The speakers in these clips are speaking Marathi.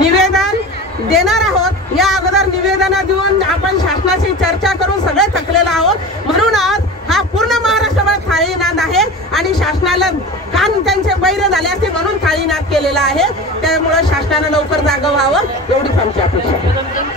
निवेदन देणार आहोत। या अगोदर निवेदन देऊन आपण शासनाशी चर्चा करून सगळे थकलेलो आहोत। म्हणून आज हा पूर्ण महाराष्ट्रभर थाळीनाद आहे आणि शासनाला कान त्यांचे बैर झाले असते म्हणून थाळीनाद केलेला आहे। त्यामुळे शासनाने लवकर जागं व्हावं एवढीच आमची अपेक्षा।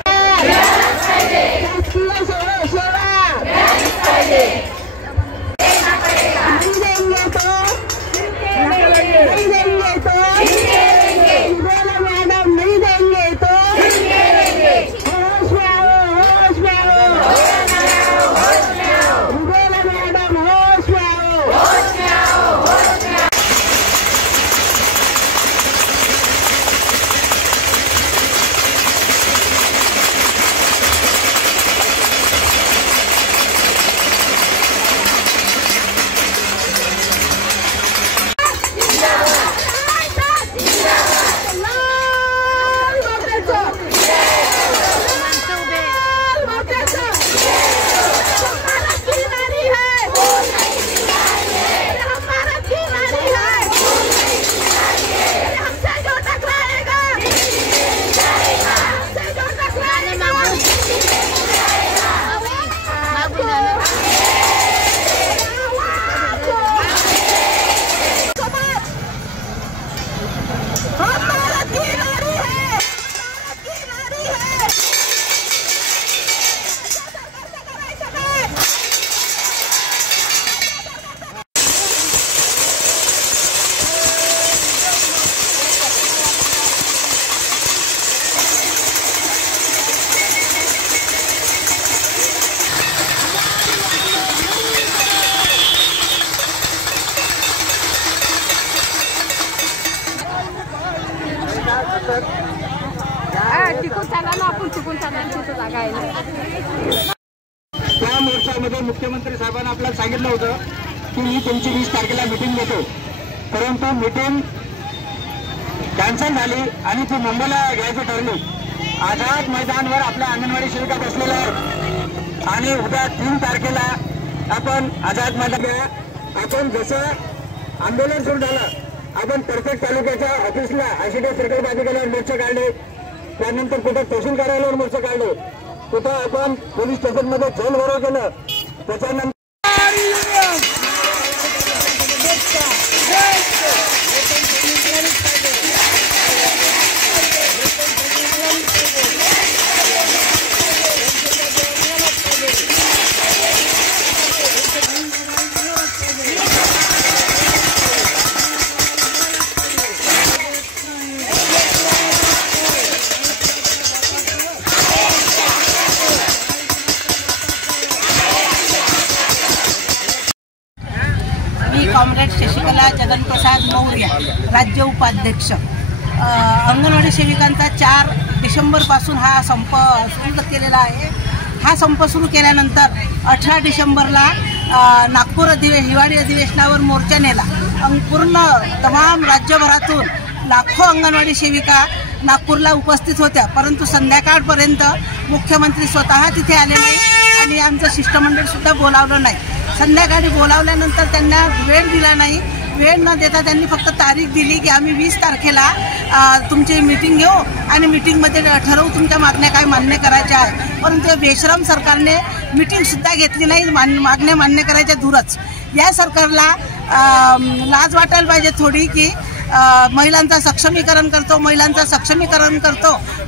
त्या मोर्चामध्ये मुख्यमंत्री साहेबांना आपल्याला सांगितलं होतं की मी तुमची 20 तारखेला मीटिंग घेतो, परंतु मीटिंग कॅन्सल झाली आणि ती मुंबईला घ्यायची ठरली। आझाद मैदानावर आपल्या अंगणवाडी सेविका बसलेल्या आहेत आणि उद्या 3 तारखेला आपण आझाद मैदान आपण जसं आंदोलन सुरू झालं आपण प्रत्येक तालुक्याच्या ऑफिसला आशिडे सर्कल बाधिकांवर मोर्चा काढले, त्यानंतर कुठे तहसील कार्यालयावर मोर्चा काढले, कुठं आपण पोलीस स्टेशनमध्ये जल भरो केलं, त्याच्यानंतर कॉम्रेड शशिकला जगन्प्रसाद मौर्य, राज्य उपाध्यक्ष। अंगणवाडी सेविकांचा 4 डिसेंबरपासून हा संप सुरू केलेला आहे। हा संप सुरू केल्यानंतर 18 डिसेंबरला नागपूर हिवाळी अधिवेशनावर मोर्चा नेला। पूर्ण तमाम राज्यभरातून लाखो अंगणवाडी सेविका नागपूरला उपस्थित होत्या, परंतु संध्याकाळपर्यंत मुख्यमंत्री स्वतः तिथे आले नाही आणि आमचं शिष्टमंडळ सुद्धा बोलावलं नाही। संध्याकाळी बोलावल्यानंतर त्यांना वेळ दिला नाही। वेळ न देता त्यांनी फक्त तारीख दिली की आम्ही 20 तारखेला तुमची मीटिंग घेऊ आणि मीटिंगमध्ये ठरवू तुमच्या मागण्या काय मान्य करायच्या आहे। परंतु बेशरम सरकारने मीटिंगसुद्धा घेतली नाही, मागण्या मान्य करायच्या दूरच। या सरकारला लाज वाटायला पाहिजे थोडी की महिलांचं सक्षमीकरण करतो,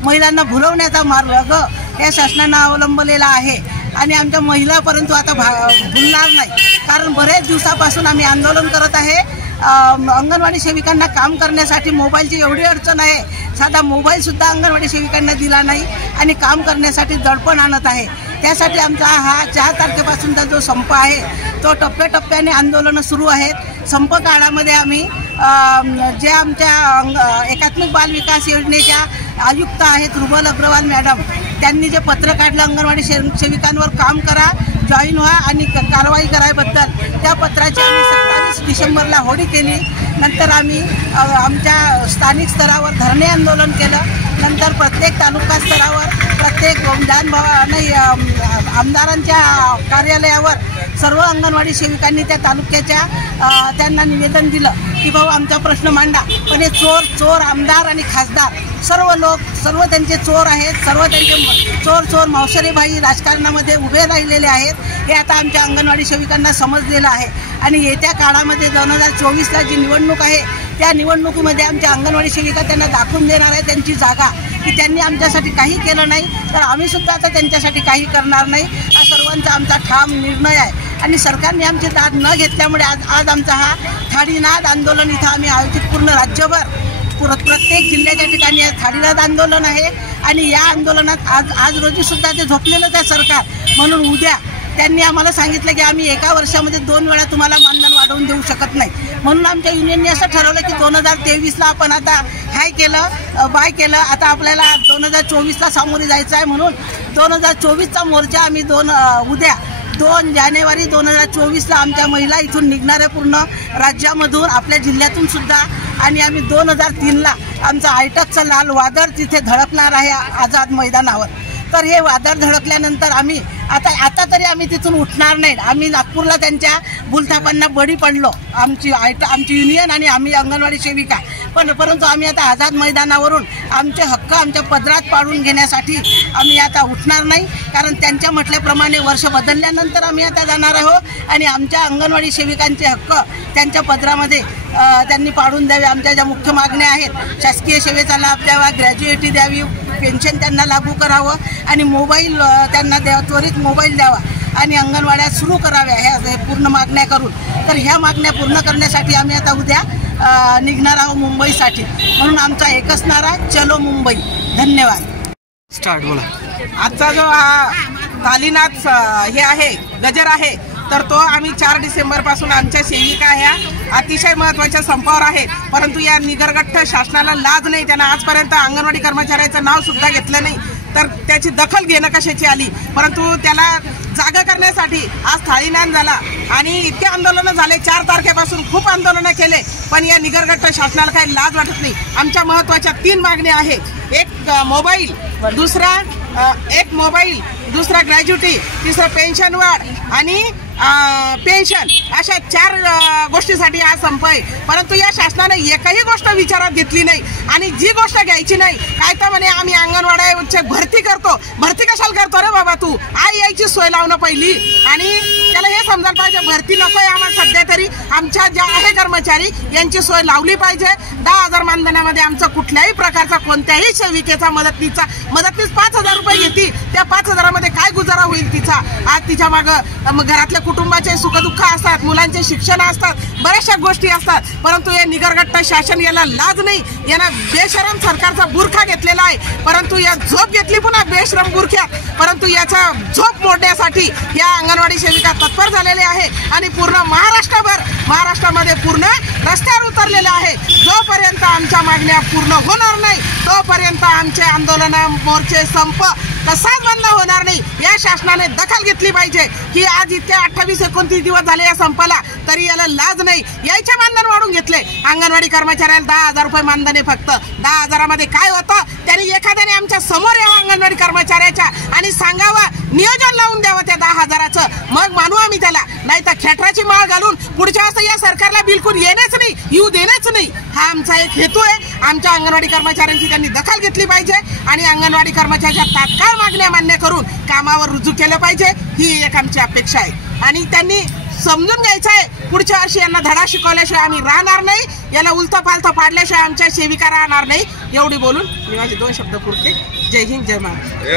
महिलांना भुलवण्याचा मार्ग या शासनानं अवलंबलेला आहे आणि आमच्या महिला परंतु आता भुलणार नाही, कारण बरेच दिवसापासून आम्ही आंदोलन करत आहे। अंगणवाडी सेविकांना काम करण्यासाठी मोबाईलची एवढी अडचण आहे, साधा मोबाईलसुद्धा अंगणवाडी सेविकांना दिला नाही आणि काम करण्यासाठी दडपण आणत आहे। त्यासाठी आमचा हा 4 तारखेपासूनचा जो संप आहे तो टप्प्याटप्प्याने आंदोलनं सुरू आहेत। संप काळामध्ये आम्ही जे आमच्या एकात्मिक बाल विकास योजनेच्या आयुक्त आहेत रुबल अग्रवाल मॅडम, त्यांनी जे पत्र काढलं अंगणवाडी सेविकांवर काम करा, जॉईन व्हा आणि कारवाई करायबद्दल, त्या पत्राची आम्ही 27 डिसेंबरला होळी केली। नंतर आम्ही आमच्या स्थानिक स्तरावर धरणे आंदोलन केलं। नंतर प्रत्येक तालुका स्तरावर प्रत्येक आमदारांच्या कार्यालयावर सर्व अंगणवाडी सेविकांनी त्या तालुक्याच्या त्यांना निवेदन दिलं की भाऊ आमचा प्रश्न मांडा। पण हे चोर आमदार आणि खासदार सर्व त्यांचे चोर आहेत. सर्व त्यांचे चोर मावसरेबाई राजकारणामध्ये उभे राहिलेले आहेत. हे आता आमच्या अंगणवाडी सेविकांना समजलेलं आहे. आणि येत्या काळामध्ये 2024ला जी निवडणूक आहे त्या निवडणुकीमध्ये आमच्या अंगणवाडी सेविका त्यांना दाखवून देणार आहे त्यांची जागा, की त्यांनी आमच्यासाठी काही केलं नाही तर आम्ही सुद्धा आता त्यांच्यासाठी काही करणार नाही. हा सर्वांचा आमचा ठाम निर्णय आहे. आणि सरकारने आमची दाद न घेतल्यामुळे आज आमचा हा थाळीनाद आंदोलन इथं आम्ही आयोजित पूर्ण राज्यभर प्रत्येक जिल्ह्याच्या ठिकाणी थाळीनाद आंदोलन आहे. आणि या आंदोलनात आज रोजी सुद्धा ते झोपलेलंच आहे सरकार. म्हणून उद्या त्यांनी आम्हाला सांगितलं की आम्ही एका वर्षामध्ये 2 वेळा तुम्हाला मानधन वाढवून देऊ शकत नाही. म्हणून आमच्या युनियनने असं ठरवलं की 2023ला आपण आता बाय केलं. आता आपल्याला 2024ला सामोरे जायचं आहे. म्हणून 2024चा मोर्चा आम्ही उद्या 2 जानेवारी 2024ला आमच्या महिला इथून निघणाऱ्या पूर्ण राज्यामधून आपल्या जिल्ह्यातून सुद्धा. आणि आम्ही 2003ला आमचा आयटकचं लाल वादळ तिथे धडकणार आहे आझाद मैदानावर. तर हे वादळ धडकल्यानंतर आम्ही आता तरी आम्ही तिथून उठणार नाही. आम्ही नागपूरला त्यांच्या बुलथापांना बळी पडलो, आमची युनियन आणि आम्ही अंगणवाडी सेविका. परंतु आम्ही आता आझाद मैदानावरून आमचे हक्क आमच्या पदरात पाडून घेण्यासाठी आम्ही आता उठणार नाही. कारण त्यांच्या म्हटल्याप्रमाणे वर्ष बदलल्यानंतर आम्ही आता जाणार आहोत. आणि आमच्या अंगणवाडी सेविकांचे हक्क त्यांच्या पदरामध्ये त्यांनी पाडून द्यावे. आमच्या ज्या मुख्य मागण्या आहेत, शासकीय सेवेचा लाभ द्यावा, ग्रॅज्युएटी द्यावी, पेन्शन त्यांना लागू करावं आणि मोबाईल त्यांना त्वरित मोबाईल द्यावा आणि अंगणवाड्या सुरू कराव्या, ह्या पूर्ण मागण्या करून. तर ह्या मागण्या पूर्ण करण्यासाठी आम्ही आता उद्या निघणार आहोत मुंबईसाठी. म्हणून आमचा एकच नारा, चलो मुंबई. धन्यवाद. स्टार्ट बोला. आजचा जो थालीनाद हे आहे, गजर आहे, तर तो आम्ही 4 डिसेंबरपासून आमच्या सेविका ह्या अतिशय महत्त्वाच्या संपावर आहेत. परंतु या निगरगठ्ठ शासनाला लाज नाही. त्यांना आजपर्यंत अंगणवाडी कर्मचाऱ्याचं नाव सुद्धा घेतलं नाही. तर त्याची दखल घेणं कशाची आली. परंतु त्याला जागा करण्यासाठी आज थाळीनाद झाला आणि इतके आंदोलनं झाले. 4 तारखेपासून खूप आंदोलनं केले. पण या निगरगठ्ठ शासनाला काही लाज वाटत नाही. आमच्या महत्त्वाच्या 3 मागण्या आहेत. एक मोबाईल, दुसरा ग्रॅज्युटी, तिसरं पेन्शन वाढ आणि पेन्शन, अशा 4 गोष्टीसाठी हा संप आहे. परंतु या शासनाने एकही गोष्ट विचारात घेतली नाही. आणि जी गोष्ट घ्यायची नाही, काय तर म्हणे आम्ही अंगणवाड्या भरती करतो. भरती कशाला करतो रे बाबा तू? यायची सोय लावणं पहिली. आणि त्याला हे समजायला पाहिजे भरती नको आहे आम्हाला सध्या तरी. आमच्या ज्या आहे कर्मचारी यांची सोय लावली पाहिजे. 10,000 मानधनामध्ये आमचा कुठल्याही प्रकारचा कोणत्याही सेविकेचा मदतनीस 5,000 रुपये घेते. त्या 5,000मध्ये काय गुजारा होईल तिचा? आज तिच्या मागं घरातल्या कुटुंबाचे सुखदुःख असतात, मुलांचे शिक्षण असतात, बऱ्याचशा गोष्टी असतात. परंतु या निगरगठ्ठ शासन याला लाज नाही. यांना बेशरम सरकारचा बुरखा घेतलेला आहे. परंतु या झोप घेतली पुन्हा बेशरम बुरख्यात. परंतु याचा झोप मोडण्यासाठी या अंगणवाडी सेविका तत्पर झालेले आहे आणि पूर्ण महाराष्ट्रामध्ये पूर्ण रस्त्यावर उतरलेले आहे. जोपर्यंत आमच्या मागण्या पूर्ण होणार नाही तोपर्यंत आमचे आंदोलन, मोर्चे, संप कसाच बंद होणार नाही. या शासनाने दखल घेतली पाहिजे की आज इतके 28-29 दिवस झाले या संपाला, तरी याला लाज नाही. यायचे मानधन वाढून घेतले. अंगणवाडी कर्मचाऱ्याला 10,000 रुपये मानधन आहे फक्त. 10,000मध्ये काय होतं? त्यांनी एखाद्याने आमच्या समोर यावं अंगणवाडी कर्मचाऱ्याच्या आणि सांगावं, नियोजन लावून द्यावं त्या 10,000चं. मग मानू आम्ही त्याला. नाही तर खेटराची माळ घालून पुढच्या वेळेस या सरकारला बिलकुल येऊ देणेच नाही. हा आमचा एक हेतू आहे. आमच्या अंगणवाडी कर्मचाऱ्यांची त्यांनी दखल घेतली पाहिजे आणि अंगणवाडी कर्मचाऱ्याच्या तात्काळ मागण्या मान्य करून कामावर रुजू केलं पाहिजे. ही एक आमची अपेक्षा आहे. आणि त्यांनी समजून घ्यायचं आहे, पुढच्या वर्षी यांना धडा शिकवल्याशिवाय आम्ही राहणार नाही. याला उलथं पालथं पाडल्याशिवाय आमच्या सेविका राहणार नाही. एवढी बोलून मी माझे 2 शब्द पुरते. जय हिंद, जय महाराष्ट्र.